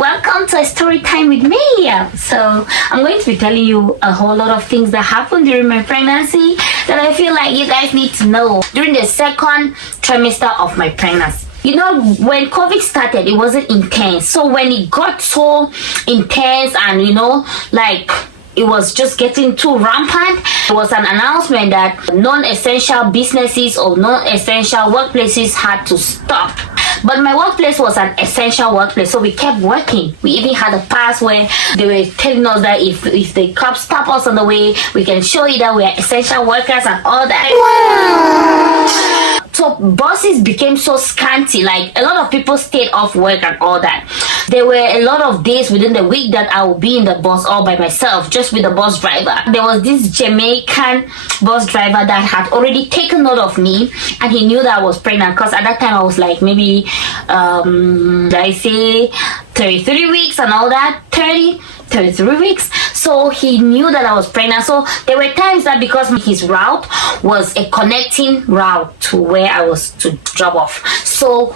welcome to a story time with me. So I'm going to be telling you a whole lot of things that happened during my pregnancy that I feel like you guys need to know during the second trimester of my pregnancy. You know, when COVID started, it wasn't intense. So when it got so intense and, you know, like it was just getting too rampant, there was an announcement that non-essential businesses or non-essential workplaces had to stop. But my workplace was an essential workplace, so we kept working. We even had a pass where they were telling us that if the cops stop us on the way, we can show you that we are essential workers and all that. Wow. So buses became so scanty, like a lot of people stayed off work and all that. There were a lot of days within the week that I would be in the bus all by myself, just with the bus driver. There was this Jamaican bus driver that had already taken note of me, and he knew that I was pregnant, because at that time I was like maybe I say 33 weeks and all that, 33 weeks. So he knew that I was pregnant. So there were times that because his route was a connecting route to where I was to drop off, so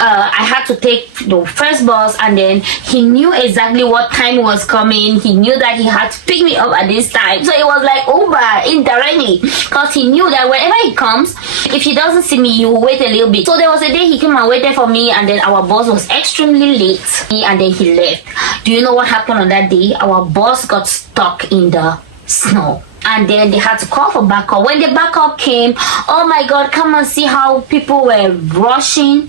I had to take the first bus, and then he knew exactly what time was coming. He knew that he had to pick me up at this time. So it was like Uber indirectly, because he knew that whenever he comes, if he doesn't see me, he will wait a little bit. So there was a day he came and waited for me, and then our bus was extremely late, and then he left. Do you know what happened on that day? Our bus got stuck in the snow, and then they had to call for backup. When the backup came, oh my god, come and see how people were rushing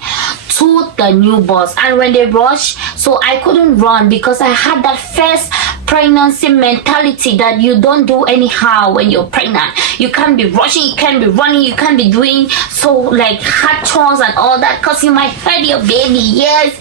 to the new bus. And when they rushed, so I couldn't run, because I had that first pregnancy mentality that you don't do anyhow when you're pregnant. You can't be rushing, you can't be running, you can't be doing so like hard chores and all that, because you might hurt your baby. Yes,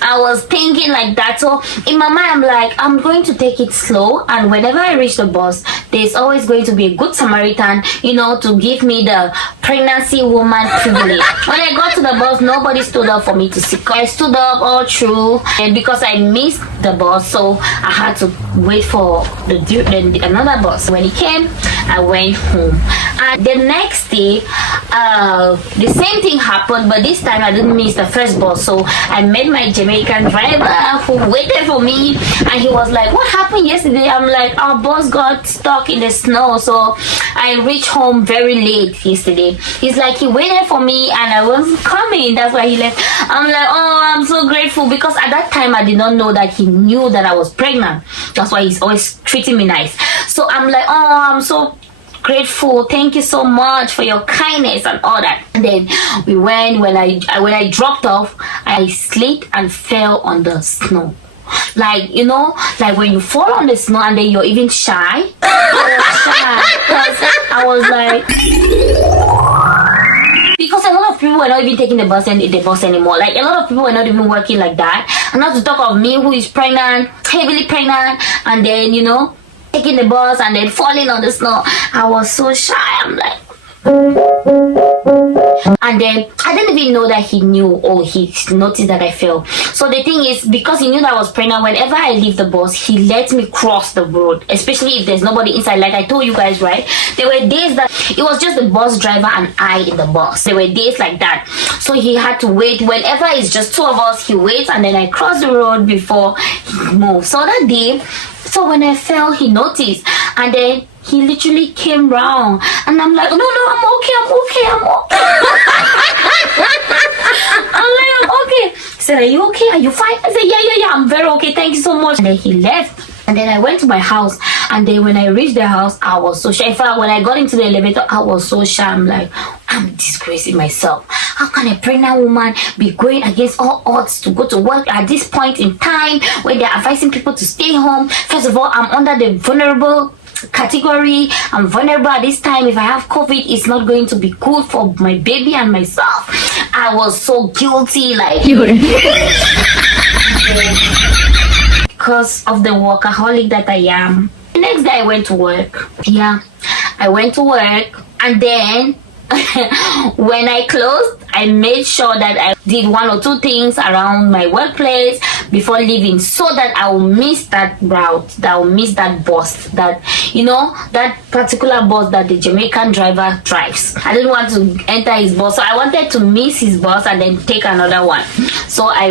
I was thinking like that. So in my mind, I'm like, I'm going to take it slow, and whenever I reach the bus, there's always going to be a good Samaritan, you know, to give me the pregnancy woman privilege. When I got to the bus, nobody stood up for me to sit. I stood up all through, and because I missed the bus, so I had to wait for another bus. When it came, I went home. And the next day, the same thing happened, but this time I didn't miss the first bus. So I met my Jamaican driver who waited for me, and he was like, what happened yesterday? I'm like, our bus got stuck in the snow, so I reached home very late yesterday. He's like, he waited for me and I wasn't coming, that's why he left. I'm like, oh, I'm so grateful, because at that time I did not know that he knew that I was pregnant. That's why he's always treating me nice. So I'm like, oh, I'm so grateful, thank you so much for your kindness and all that. And then we went. When I dropped off, I slipped and fell on the snow. Like, you know, like when you fall on the snow and then you're even shy. I was like, because a lot of people were not even taking the bus anymore. Like a lot of people were not even working like that. And not to talk of me, who is pregnant, heavily pregnant, and then, you know, taking the bus and then falling on the snow. I was so shy. I'm like, and then I didn't even know that he knew, or he noticed that I fell. So the thing is, because he knew that I was pregnant, whenever I leave the bus, he lets me cross the road, especially if there's nobody inside. Like I told you guys, right, there were days that it was just the bus driver and I in the bus. There were days like that, so he had to wait. Whenever it's just two of us, he waits, and then I cross the road before he moves. So that day, so when I fell, he noticed, and then he literally came round, and I'm like, no, I'm okay. I'm like, I'm okay. He said, are you okay? Are you fine? I said, yeah, I'm very okay, thank you so much. And then he left, and then I went to my house, and then when I reached the house, I was so shy. In fact, when I got into the elevator, I was so shy. I'm like, I'm disgracing myself. How can a pregnant woman be going against all odds to go to work at this point in time when they're advising people to stay home? First of all, I'm under the vulnerable category. I'm vulnerable at this time. If I have COVID, it's not going to be good for my baby and myself. I was so guilty, like because of the workaholic that I am. The next day I went to work. Yeah, I went to work, and then when I closed, I made sure that I did one or two things around my workplace before leaving, so that I will miss that route, that I will miss that bus, that, you know, that particular bus that the Jamaican driver drives. I didn't want to enter his bus, so I wanted to miss his bus and then take another one. So I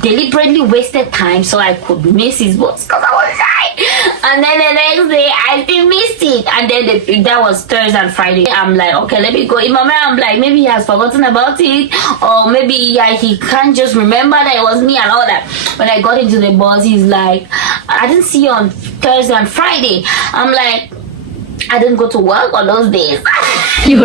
deliberately wasted time so I could miss his bus because I was shy. And then the next day I still missed it, and then that was Thursday and Friday. I'm like, okay, let me go. In my mind, I'm like, maybe he has forgotten about it, or maybe he can't just remember that it was me and all that. When I got into the bus, he's like, I didn't see you on Thursday and Friday. I'm like, I didn't go to work on those days. He's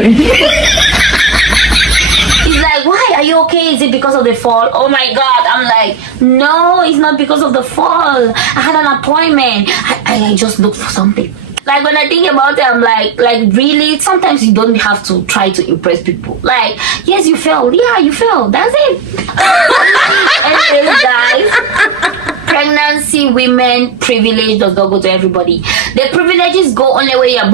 like, why? Are you okay? Is it because of the fall? Oh my God. I'm like, no, it's not because of the fall. I had an appointment. I just looked for something. Like, when I think about it, I'm like really, sometimes you don't have to try to impress people. Like, yes, you failed. Yeah, you failed. That's it. Anyways, guys, pregnancy women privilege does not go to everybody. The privileges go only where your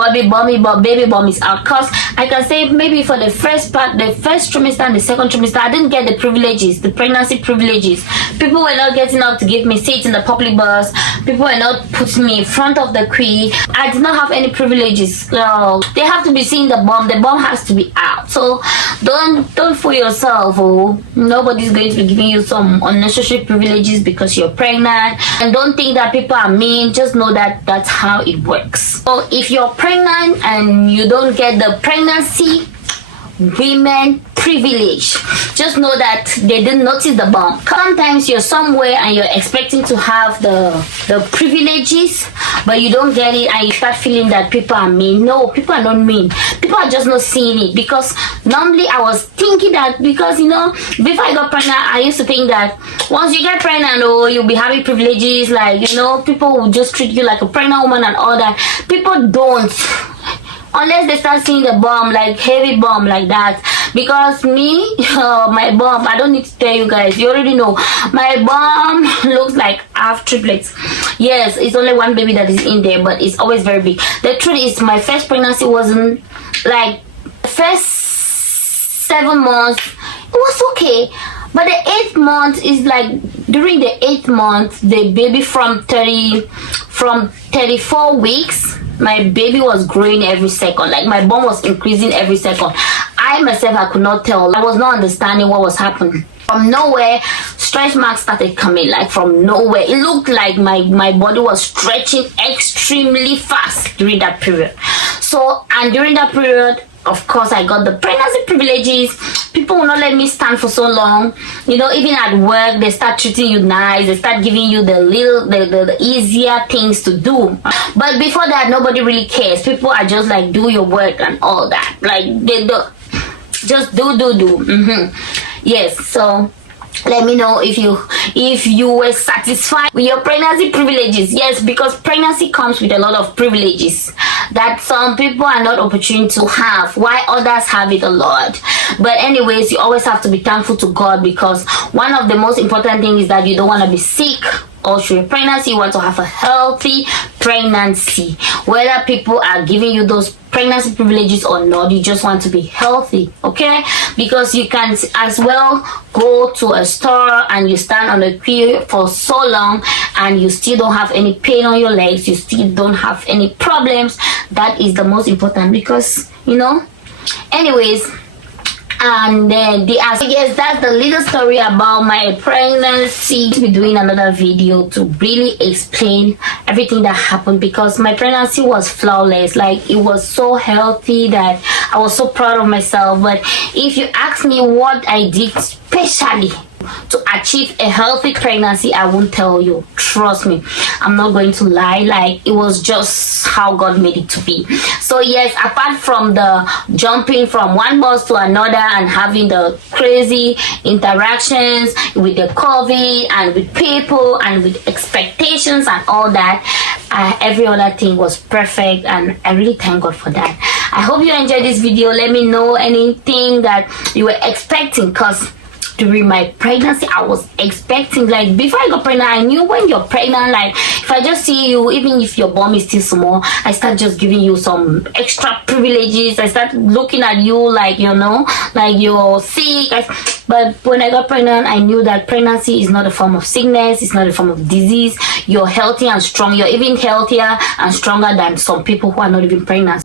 baby bump is out. Cause I can say maybe for the first part, the first trimester and the second trimester, I didn't get the privileges, the pregnancy privileges. People were not getting up to give me seats in the public bus. People were not putting me in front of the queue. I did not have any privileges. So they have to be seeing the bomb. The bomb has to be out. So don't fool yourself. Oh, nobody's going to be giving you some unnecessary privileges because you're pregnant. And don't think that people are mean. Just know that that's how it works. So if you're pregnant and you don't get the pregnancy women privilege, just know that they didn't notice the bomb. Sometimes you're somewhere and you're expecting to have the privileges, but you don't get it, and you start feeling that people are mean. No, people are not mean. People are just not seeing it. Because normally I was thinking that, because you know, before I got pregnant, I used to think that once you get pregnant, oh, you'll be having privileges, like, you know, people will just treat you like a pregnant woman and all that. People don't, unless they start seeing the bomb, like heavy bomb like that. Because me, my bomb, I don't need to tell you guys, you already know, my bomb looks like half triplets. Yes, it's only one baby that is in there, but it's always very big. The truth is, my first pregnancy wasn't like, the first 7 months it was okay, but the 8th month is like, during the 8th month, the baby from 34 weeks, my baby was growing every second. Like, my bone was increasing every second. I myself, I could not tell. I was not understanding what was happening. From nowhere, stretch marks started coming. Like, from nowhere, it looked like my body was stretching extremely fast during that period. So, and during that period, of course, I got the pregnancy privileges. People will not let me stand for so long. You know, even at work, they start treating you nice. They start giving you the easier things to do. But before that, nobody really cares. People are just like, do your work and all that. Like, they do, just do. Yes, so let me know if you were satisfied with your pregnancy privileges. Yes, because pregnancy comes with a lot of privileges that some people are not opportune to have, while others have it a lot. But anyways, you always have to be thankful to God, because one of the most important things is that you don't want to be sick. Or through pregnancy, you want to have a healthy pregnancy. Whether people are giving you those pregnancy privileges or not, you just want to be healthy, okay? Because you can as well go to a store and you stand on the queue for so long and you still don't have any pain on your legs, you still don't have any problems. That is the most important, because, you know, anyways. And then yes, that's the little story about my pregnancy. I'll be doing another video to really explain everything that happened, because my pregnancy was flawless. Like, it was so healthy that I was so proud of myself. But if you ask me what I did specially to achieve a healthy pregnancy, I won't tell you. Trust me, I'm not going to lie. Like, it was just how God made it to be. So yes, apart from the jumping from one bus to another and having the crazy interactions with the COVID and with people and with expectations and all that, every other thing was perfect, and I really thank God for that. I hope you enjoyed this video. Let me know anything that you were expecting, because during my pregnancy. I was expecting, like, before I got pregnant, I knew when you're pregnant, like, if I just see you, even if your bum is still small, I start just giving you some extra privileges. I start looking at you like, you know, like you're sick. But when I got pregnant, I knew that pregnancy is not a form of sickness. It's not a form of disease. You're healthy and strong. You're even healthier and stronger than some people who are not even pregnant.